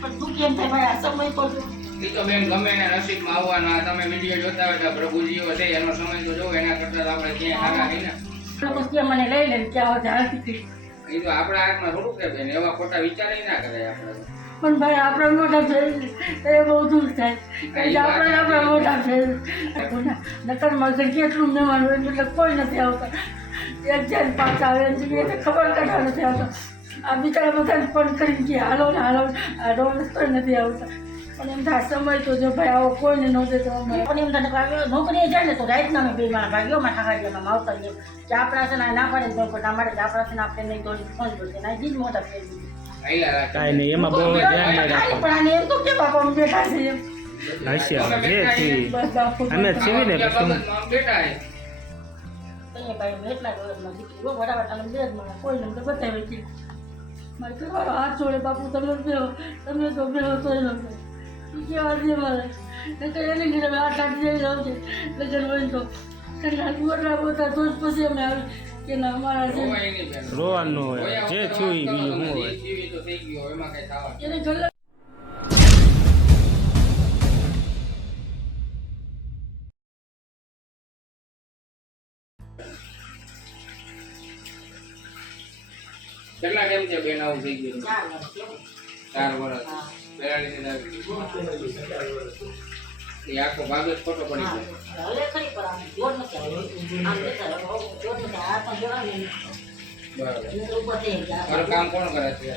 પણ તું કેમ થાય? ભાઈ આ સમય પર જો. તો બેન ગમે એના નસીબમાં આવવાના. તમે વીડિયો જોતા હોય તો પ્રભુજીઓ છે એનો સમય તો જોવો એના કરતા આપણે ક્યાંય હારા નહીં ને. લોકો મને લઈ લે ક્યાં હોય ત્યાં એ તો આપણા હાથમાં થોડુંક છે બેન એવા ખોટા વિચાર ના કરે આપણે પણ ભાઈ આપણા મોટા છે એ બહુ દૂર થાય. કારણ આપણે આપણા મોટા છે નકર મગર કેટલું મહેમાન હોય એટલે કોઈ નથી આવતા. એક જણ પાછા આવે જોઈએ ખબર કાઢવા નથી આવતા. આ બિચારા બધાને ફોન કરીને કે હાલો ને હાલો હાલો રસ્તો નથી આવતા. પણ એમ થાય સમય તો જો ભાઈ આવો કોઈને ન દે તો અમે પણ એમ થાય નોકરીએ જાય ને તો રાતના અમે બે મારા ભાગ્યો માં ઠાકાડીયામાં આવતા ગયો કે આપણા છે ના પડે તો ખોટા મારે કે આપણા છે ને આપણે નહીં દોડી ફોન જોડે ના જીજ મોટા થઈ. કાંઈ નહીં એમાં બહુ ધ્યાન નહીં રાખો પણ આને એમ તો કે બાપા અમે બેઠા છે એમ. હાસ્યા જે. છીએ અમે છીએ ને પછી. બેઠા અહીંયા ભાઈ એટલા દિવસમાં દીકરી બહુ બરાબર તમે બે જ મને કોઈ નંબર બતાવે છે મારે હાથ જોડે બાપુ તમે બેહો તમે તો બેહો તો એ ઈ કેવા છે મારે નકર એને ઘરે અમે આઠ આઠ જઈ રહ્યો છે લગ્ન હોય તો મોટા તો જ પછી અમે આવી કે ના અમારા બેન. રોવાનું હોય જે બીજું હું હોય. જે તો એને ગલ્લા છે બેન આવું થઈ ગયું. ચાર વર્ષ આવી એ આખો ભાગ જ ખોટો પડી ગયો. બરાબર. કામ કોણ કરે છે?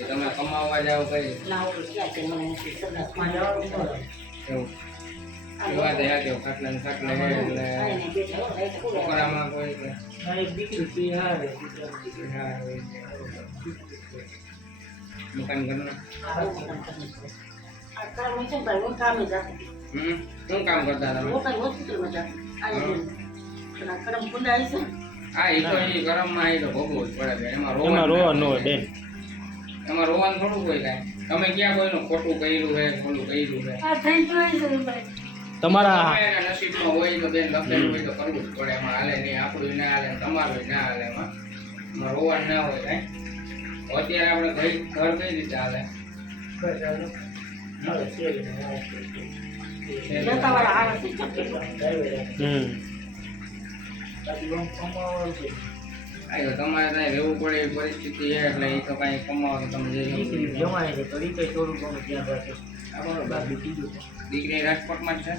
તમે કમાવા જાવ કઈ. એવું. એ વાત એ કે ખાટલા ને ખાટલે હે એટલે આઈને બેઠા હો, રાઈતે પૂરા. છોકરામાં કોઈ કે મકાન ઘરના આ બહુ કામ કરવું પડે. આ કામ હોય છે ને ભાઈ, હું કામે જાતી. હમ શું કામ કરતા તમે હું કાંઈ હોસ્પિટલમાં જાતી. આઈને પણ આ કરમ કુંડાઈ છે ને, હા એ તો એ ગરમમાં એ તો ભોગવવું જ પડે બેન. એમાં એમાં રોવાનું રોવાનું હોય ના બેન એમાં રોવાનું થોડું કોઈ કાંઈ તમે ક્યાં કોઈનું ખોટું કર્યું છે ખોટું કર્યું છે તમારા તમે નસીબમાં હોય તો બેન લખેલું હોય તો કરવું જ પડે. એમાં હાલે નહીં આપણું ના હાલે તમારું ના હાલે એમાં. રોવાનું ના હોય કાંઈ અત્યારે આપણે ઘર ઘર કઈ રીતે હાલે? તમારે ત્યાં રહેવું પડે એવી પરિસ્થિતિ એટલે એ તો કાંઈ કમાવો તો એ જઈ શકો. આ બરોબર દીકરી રાજકોટમાં છે.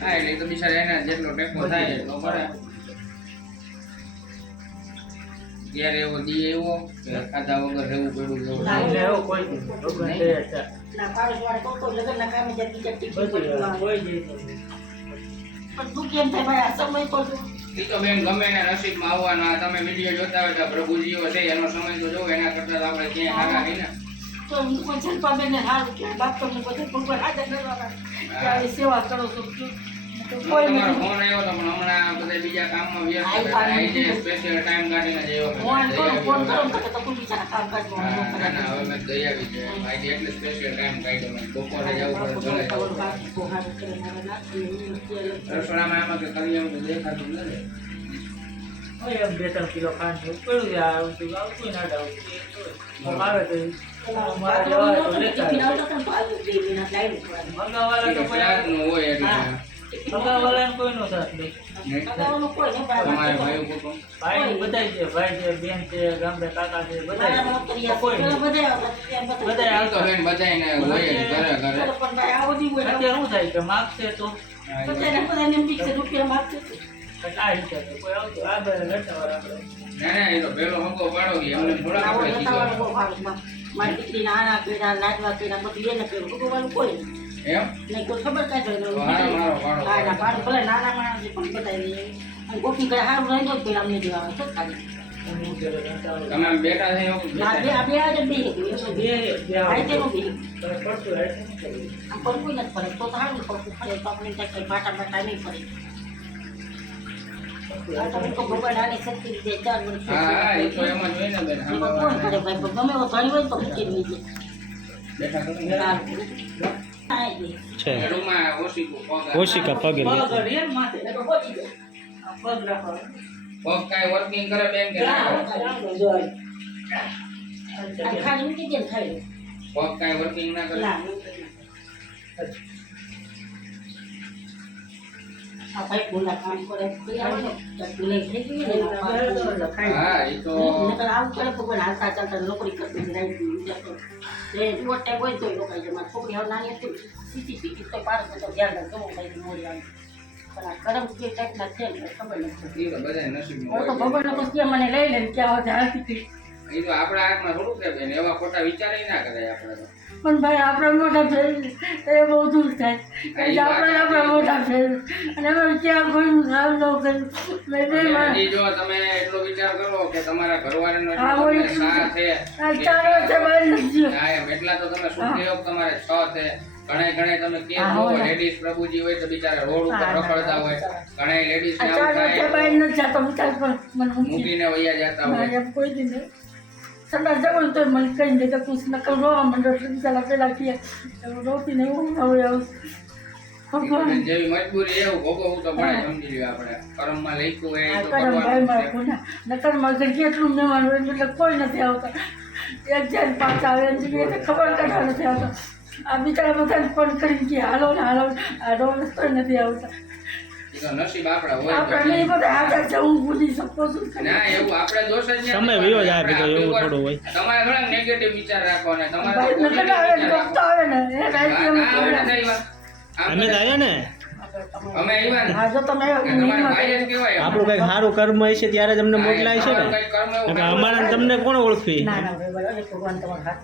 હા એટલે તો બિચારા એને જેટલો ટેકો થાય એટલો ભરે. ત્યારે એવો દી એવો કે ખાધા વગર રહેવું પડ્યું એવું કોઈ પણ તું કેમ થાય? ભાઈ આ સમય પર ઈ તો બેન ગમે એના નસીબમાં આવવાના તમે વીડિયો જોતા હોય તો પ્રભુજીઓ છે એનો સમય તો જોવો એના કરતા તો આપણે ક્યાંય હારા નહીં ને. તો હું કોઈ બેન હારું કે બાપ તમને બધે ભગવાન હાજર કરવાના સેવા કરો છો તમારો ફોન આવ્યો તો પણ હમણાં બધા બીજા કામમાં વ્યસ્ત હતા આજે સ્પેશિયલ ટાઈમ કાઢીને જઈ ફોન કરું ફોન કરું તો તું બિચારા કામ કાજમાં ના ના હવે મેં દઈ આવી છે. આજે એટલે સ્પેશિયલ ટાઈમ કાઢ્યો મેં બપોરે જવું પડે ભલે રસોડામાં આમાં કે કરી એમ દેખાતું નથી. બે ત્રણ કિલો ખાંડ પડ્યું આવતું આવતું ના આવતું આવે તો અમારે જવા તો કોઈ મંગાવાલાને કોઈનો સાથ નહીં. તમારે ભાઈ કુટુંબ ભાઈ બધાય છે ભાઈ છે બેન છે ગામડે કાકા છે બધાય કોઈ બધાય આમ તો બેન બધાયને હોય ઘરે ઘરે. અત્યારે શું થાય કે માગશે તો મારી દીકરી નાના કર્યા લાડવા કર્યા બધું એને કર્યું. ભગવાન કોઈ. એમ? નહીં કોઈ ખબર કાંઈ તો હોય હારો મારો પાડો હા ના પાડો ભલે નાના માણસ પણ. અને ગોપી કરે સારું રહેજો જ પેલા અમને આવે. છે ખાલી. તમે આમ બેઠા છે ના બે બે આજે બે બે બે આઈ તેનું બે. પડતું તો આમ પડવું નથી પડે. તો સારું પડતું પડે. તો આપણે ત્યાં કંઈ પાટા પાટા નહીં પડે. આ તો તો જ હોય ગમે તો મૂકી છે. ઓશિકું પગ પગે. વર્કિંગ કરે બેન કે. પગ કાંઈ વર્કિંગ ના કરે. હા એ તો નોકરી કરતી જ રહી ગઈ જતો. એ જુઓ ટેપ હોય તોય લોકો કહે છે, મારી છોકરી હવે નાની હતી સીધી સીધી તો પાડે તો ધ્યાન રાખજો હું કઈ મોડી આવે પણ આ કરમ જે ટાઈપના છે ને ખબર નથી હવે તો. ભગવાન લોકો કે મને લઈ લે ક્યાં હોય હાલતી હતી એ તો આપણા હાથમાં થોડું કે બેન એવા ખોટા વિચાર ના કરાય આપણે પણ ભાઈ આપણે મોટા ફેર એ બહુ દૂર થાય. કારણ આપણે આપણે મોટા ફેર અને અમે ક્યાં કોઈ સારું ન કર્યું મેં જો તમે એટલો વિચાર કરો કે તમારા ઘરવાળાનો એટલો એટલું સાથ છે. ગયો. હા એમ. એટલા તો તમે સુખદેવ તમારે છ છે. ઘણે ઘણે તમે કેમ હા, લેડીઝ પ્રભુજી હોય તો બિચારા રોડ ઉપર રખડતા હોય. ઘણે લેડીઝ વિચાર મૂકીને વૈયા જતા હોય. કોઈ દી મને કહી દે કે તું નકલ રોવા મંડો એટલે બિચારા પેલા કહે એવું રોતી નહીં હું હવે આવું ભગવાન જેવી મજબૂરી એવું ભોગવવું તો પડે સમજી લ્યો આપણે કર્મમાં લખ્યું હોય તો કરમ ભાઈ મારા કરવાનું જ છે. કોના નકર મારે કેટલું મહેમાન એટલે કોઈ નથી આવતા એક જણ પાછા આવે એમ જગ્યાએ ખબર કાઢવા નથી આવતા આ બિચારા બધાને ફોન કરીને કે હાલો ને હાલો. આ રોજ કોઈ નથી આવતા નસીબ આપણા હોય. આપણે બધા હાજર છે ભૂલી શકું છું ના એવું આપણે દોષ જ નથી. સમય વિયો જાય એવું થોડું હોય. તમારે ઘણા નેગેટિવ વિચાર રાખવાના તમારે નકર આવે ને આવે ને એ રાતે અમે આવ્યા. ને? અમે આવ્યા તમે આપણું કંઈક સારું કર્મ હશે ત્યારે તમને મોકલાય છે ને? અમારા તમને કોણ ઓળખી? ના ના ભાઈ બરાબર ભગવાન તમારા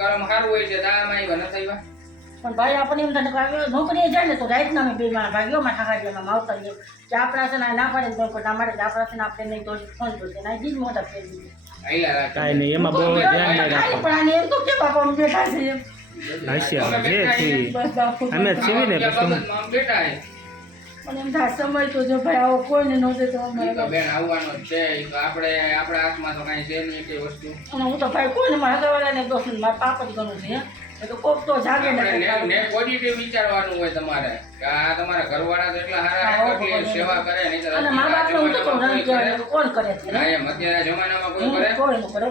કર્મ સારું હોય છે તો આવ્યા નથી આવ્યા? પણ ભાઈ આપણને એમ થાય કે હવે નોકરીએ જાય ને તો રાતના અમે બે મારા ભાગ્યો માં ઠાકાડીયામાં માવતર ગયો કે આપણા છે ને ના પાડે તો પણ અમારે જ આપણા છે ને આપણે નહીં તો ફોન જોશે. ના જી મોટા ફેર દીધું કાંઈ નહીં એમાં બહુ ધ્યાન નહીં રાખો પણ આને એમ તો કે બાપા અમે બેઠા છે એમ હશે અમે જે છીએ. અમે છીએ ને પછી બાબતમાં આમ બેઠા છે. પણ એમ થાય સમય જો ભાઈ આવો કોઈને ન દે તો ઈ તો અમારે બેન આવવાનો છે તો આપણે આપણા હાથમાં તો કાંઈ છે નહીં કઈ વસ્તુ અને હું તો ભાઈ કોઈને મારા દોસ્ત મારા પાપ જ ગણું છે તો કોક તો જાગે ને. પોઝિટિવ વિચારવાનું હોય તમારે કે આ તમારા ઘરવાળા તો એટલા હારા. સેવા કરે નહીં મા હું તો કહું કોણ કરે છે હા એમ અત્યારે જમાનામાં કોઈ કરે કોઈ ન કરે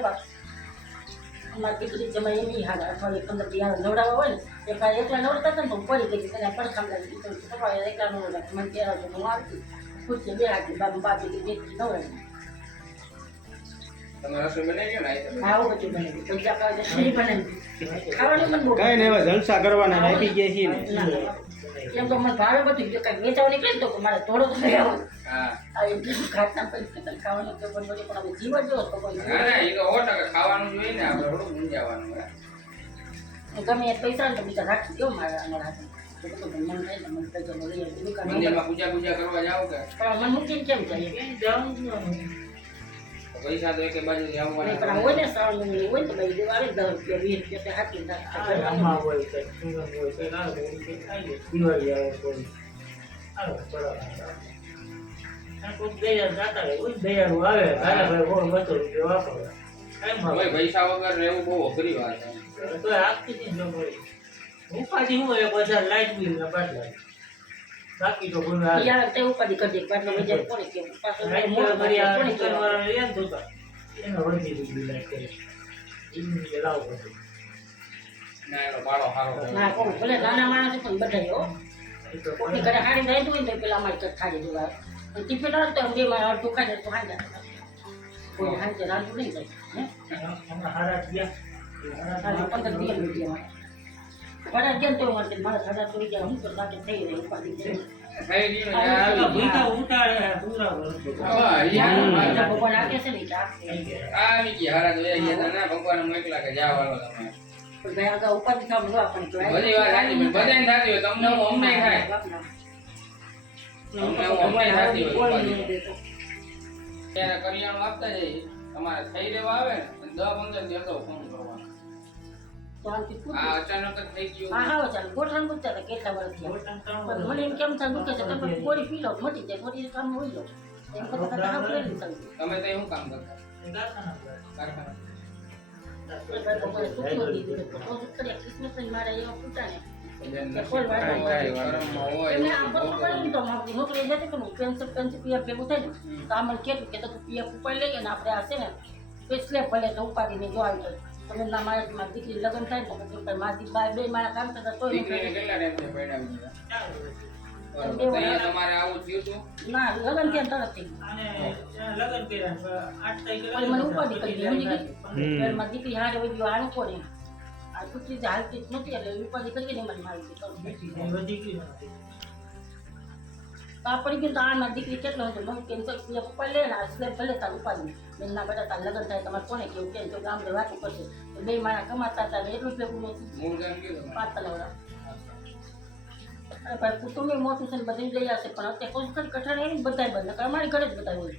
બા. અમારી દીકરી જમાઈ એની હાલ અઠવાડિયે પંદર હાલ નવડાવવા હોય ને એ ભાઈ એકલા નવડતા હતા ને તો પડી ગઈ. તેને પડખામ લાગી તો પપ્પા એકલા નવડાવતા મને કહેવા તો હું આવતી ખુશી બે હાથી બાબુ બે નવડાવી તમે રસોઈ બનાવી ગયો ને આ તો. આવું બધું બને પૈસા પાડે નહીં ખાવાનું પણ બહુ કઈ નહીં હવે જલસા કરવાના આપી ગયા છીએ. એમ તો મને ભાવે બધું કઈ વેચાવ નીકળે તો મારે થોડો તો એક ખાવાનું જોઈએ ને આપણે થોડું મૂંઝાવાનું હોય. ગમે પૈસા ને બીજા રાખી દો મારા અમારા પૈસા મળી જાય દુકાન મંદિરમાં પૂજા પૂજા કરવા જાવ કે? પણ મન મૂકીને કેમ જાય? ક્યાંય જવાનું જ નહીં. તો પૈસા બાજુ નહીં, પૈસા વગર રહેવું બહુ અઘરી વાત તો આપતી જ નહીં કોઈ. ઉપાધિ હું ના બાકી તો કોઈ હાલે. યાર તે ઉપાધિ કરી દે પાટલો ને દુકાન. એને કરી. પડે. ના એનો ના ભલે નાના માણસો પણ બધા હો એ તો કોકની ઘરે હાડી રાંધ્યું હોય ને તો પેલા અમારી ઘરે ખાડી જોવા ટિફિન આવે તો બે મારે અડધું ખાઈ જાય તો કોઈ હાંજે રાંધવું નહીં જાય હે હમણાં હારા થયા. હારા સાંજે થયા. પંદર દિવસ કેમ તો મારા સાડા ચોરી ગયા હું તો નાટક થઈ રહી. ભગવાન મોકલા કે જાઓ હાલો તમે પણ ઉપાધિ થાવ ન આપણને બધી વાત સાચી અમને થાય કરિયાણું આપતા જઈએ તમારે થઈ રહેવા આવે ને દસ પંદર દિવસ ફોન કરવાનો તમે હોય હોય પીએફ ભેગું થાય ને તો આ મને કે તું પીએફ ઉપાડી લઈએ ને આપણે આ છે ને પેસલે ભલે તો ઉપાડીને જો આવી તો તમે ના મારે મારી દીકરી લગ્ન થાય ને તો ભાઈ મારી બા બે મારા કામ કરતા. તો તમારે આવું થયું હતું? ના લગ્ન કેમ તરત થઈ લગ્ન કર્યા આઠ તારીખે મને કરી મારી દીકરી હારે ગયો આનું કોને આ છોકરી જે હાલતી જ નથી એટલે ઉપાધિ કરી ને મને મારી જાય, વધી ગયું તો આ મારી દીકરી કેટલો હતો? મમ્મી કેમ તો પીએફ પપ્પા લે ને સ્લેબ ભલે તાર ઉપાડી બેનના બેટા તાર લગ્ન થાય તમારે કોને કેવું? કેમ તો ગામ વાત કરશે. તો બે માણા કમાતા હતા એટલું ગામ કયું તમારું? પાંચ તલાવડા અરે ભાઈ કુટુંબે મોટું છે ને બધી લઈ આવશે પણ અત્યારે કોઈ કરી કઠણ એની બંધ. નકર અમારી ઘરે જ બધા હોય.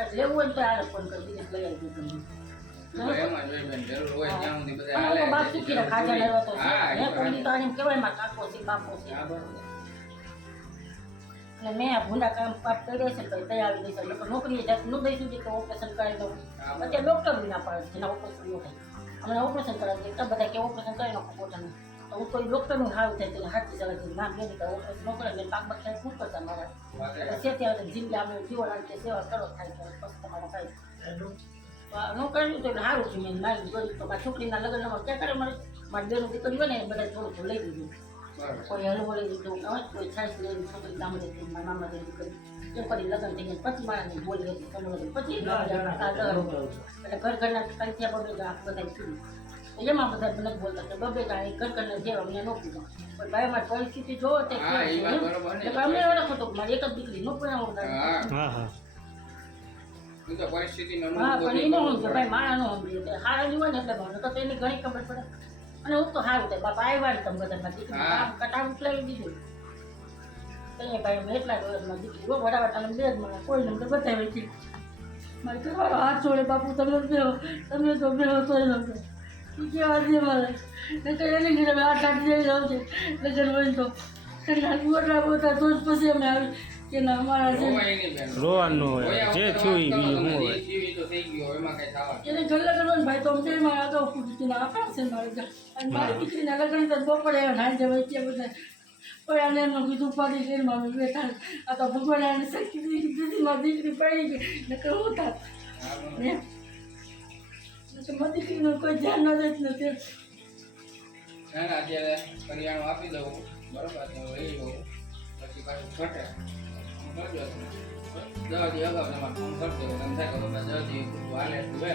એટલે લેવું હોય તો આ ફોન કરી દીધી લઈ આવી દીધું તો એમાં જ હોય બેન, જરૂર હોય ત્યાં સુધી બધા અને હાલે હું બાપ છે. શીખી રહ્યા ખાજા લેવા તો છે હા, એ હે તો કોઈ દી તો આને એમ કહેવાય મારા કાકો છે બાપો છે હા, બરોબર. અને મેં ભૂંડા કામ પાપ કર્યા છે તો તૈયાર જશે નકર નોકરીએ જાત ન દઈ સુધી તો ઓપરેશન કરાવી દઉં અત્યારે ડૉક્ટર બી ના પાડે છે એના ઓપરેશન ન થાય હમણાં ઓપરેશન કરાવી દે બધા કે ઓપરેશન કરી નાખો પોતાનું તો હું કોઈ ડૉક્ટરનું સારું થાય તેને હાથી જવા દઉં ના બેન તો ઓપરેશન ન કરે મેં પાક થાય શું કરતા મારા એટલે સેતી આવે જિંદગી અમે જીવન સેવા કરો થાય તો તમારા કાંઈ એટલું ન કર્યું તો સારું છે મેં મારી જોઈ તો મારી છોકરીના લગ્નમાં ક્યાં કરે મારે? મારી બેનું દીકરી હોય ને બધા થોડું થોડું લઈ દીધું કોઈ હલવો લઈ દીધું કોઈ છાશ લઈને છોકરી ગામ જતી મારા મામા લઈ દીકરી એ ફરી લગ્ન થઈ ગયા પછી મારાની બોલી હતી બધું. પછી એટલે ઘર ઘરના ત્યાં બબે આ બધા કીધું. એમાં બધા મને બોલતા કે બબે એ ઘર ઘરના જેવા અમને ન કીધું. પણ ભાઈ મારી પરિસ્થિતિ જોવો તે. એટલે અમને ઓળખો તો મારી એક જ દીકરી નો પણ આવું હા, હા તો પણ ભાઈ એટલે હારા એટલે ભાવને તો એની ઘણી ખબર પડે. અને હું તો સારું થાય બાપા આવ્યા ને તમે બધા દીકરી કટાવ ઉતલાવી દીધું તો ભાઈ મેં એટલા જ વર્ષમાં દીકરી બહુ વડાવટા બે જ મને કોઈ નંબર બતાવે છે મારે તમારો હાથ છોડે બાપુ તમે બેહો તમે તો બેહો તો ઈ કેવા દે મારે નહીં તો એની જઈ જાઉં છે લગ્ન હોય તો. તો જ પછી અમે આવી. છે. રોવાનું હોય. જે બીજું શું હોય જે થયું ઈ તો થઈ ગયું એમાં કઈ થવાનું એને ઘર લગ્ન ને ભાઈ તો મારા અગાઉ પૂછ્યું હતું ને છે મારે અને મારી દીકરીના લગ્ન તો બપોરે નાઈ જવાય ત્યાં બધા કોઈ આને એમાં કીધું ઉપાડી લઈને મારું બેઠા આ તો ભગવાન આને શક્તિ દીધી મારી દીકરી પડી ગઈ. નકર હું થાત? મારી દીકરીનું કોઈ ધ્યાન ન દેત નથી અત્યારે કરિયાણું આપી દઉં. બરોબર તો લઈ લઉં પછી પાછું ઘટે. ફોન કરજો તમે દસ દી અગાઉ તમારે ફોન કરી દેવો એમ થાય કે દસ દી પૂરતું હાલે એટલું હે